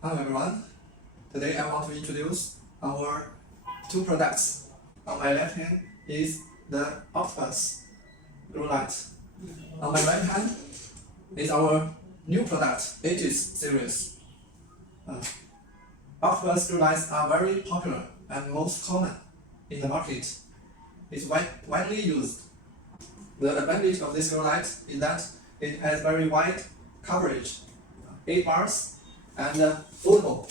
Hello everyone, today I want to introduce our two products. On my left hand is the Octopus grow light. On my right hand is our new product, Aegis series. Octopus grow lights are very popular and most common in the market. It's widely used. The advantage of this grow light is that it has very wide coverage, 8 bars, and foldable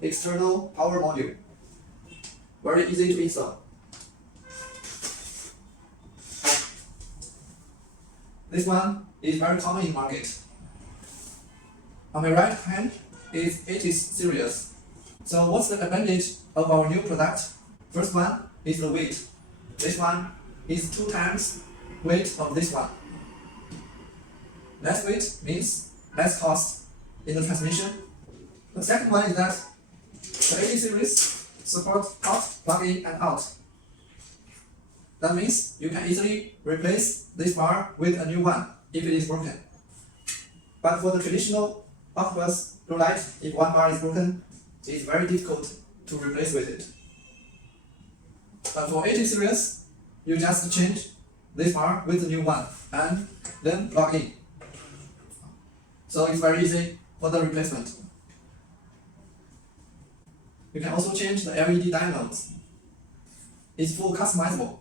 external power module. Very easy to install. This one is very common in market. On my right hand is Aegis series. So what's the advantage of our new product? First one is the weight. This one is 2 times weight of this one. Less weight means less cost in the transmission. The second one is that the Aegis series supports out, plug-in, and out. That means you can easily replace this bar with a new one if it is broken. But for the traditional Octopus grow light, if one bar is broken, it is very difficult to replace with it. But for Aegis series, you just change this bar with the new one and then plug in. So it's very easy for the replacement. You can also change the LED diodes. It's full customizable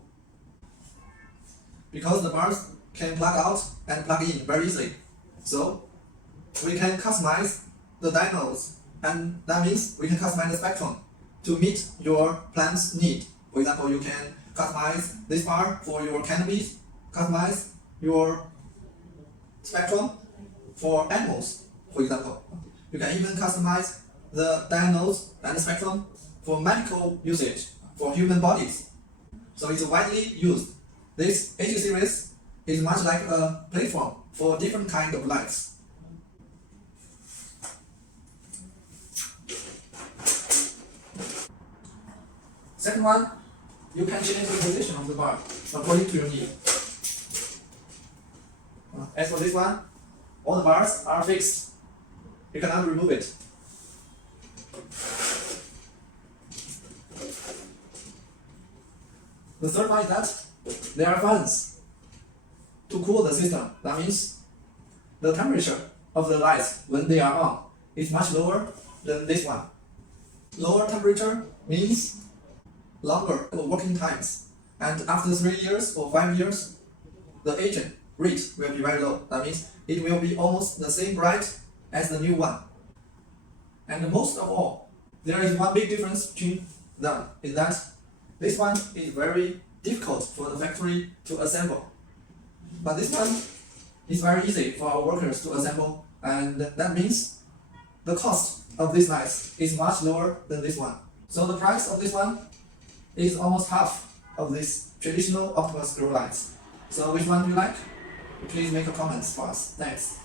because the bars can plug out and plug in very easily. So we can customize the diodes, and that means we can customize the spectrum to meet your plant's need. For example, you can customize this bar for your canopies, customize your spectrum for animals, for example. You can even customize the diodes and the spectrum for medical usage for human bodies. So it's widely used. This Aegis series is much like a platform for different kinds of lights. Second one, you can change the position of the bar according to your need. As for this one, all the bars are fixed. You cannot remove it. The third one is that there are fans to cool the system. That means the temperature of the lights when they are on is much lower than this one. Lower temperature means longer working times, and after 3 years or 5 years, the aging rate will be very low. That means it will be almost the same bright as the new one. And most of all, there is one big difference between them, is that this one is very difficult for the factory to assemble. But this one is very easy for our workers to assemble, and that means the cost of this lights is much lower than this one. So the price of this one is almost half of this traditional Octopus grow lights. So which one do you like? Please make a comment for us. Thanks.